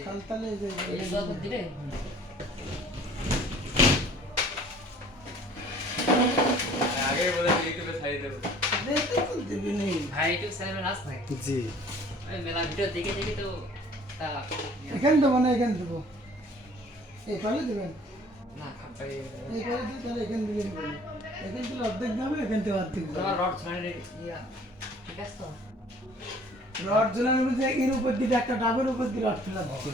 খালতালে যে এই সব দিলে আগে বলে ইউটিউবে ছাড়িয়ে দেব দেখতে কোন দিবি নেই ভাই ইউটিউব চ্যানেল আছে নাকি জি ওই মেলা ভিডিও দেখে দেখে তো তা এখানে দেবো না এখানে দেবো এই পালে দেবেন না খাপাই এই পালে দিয়ে তাহলে এখানে দিবেন এখান থেকে অর্ধেক যাবে এখান থেকে অর্ধেক যাবে তোমার রড মানে ইয়া ঠিক আছে তো রড ঝুলানোর মধ্যে এর উপর দিয়ে একটা ডাবের উপর দিয়ে রড ফেলা দিতে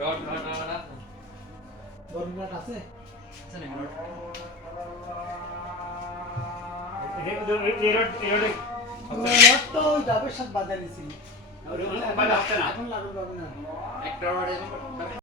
রড বড় রড আছে আছে না রড রড তো ওই ডাবের সাথে বাঁধা নিয়েছিল এখন লাগবে না একটা রড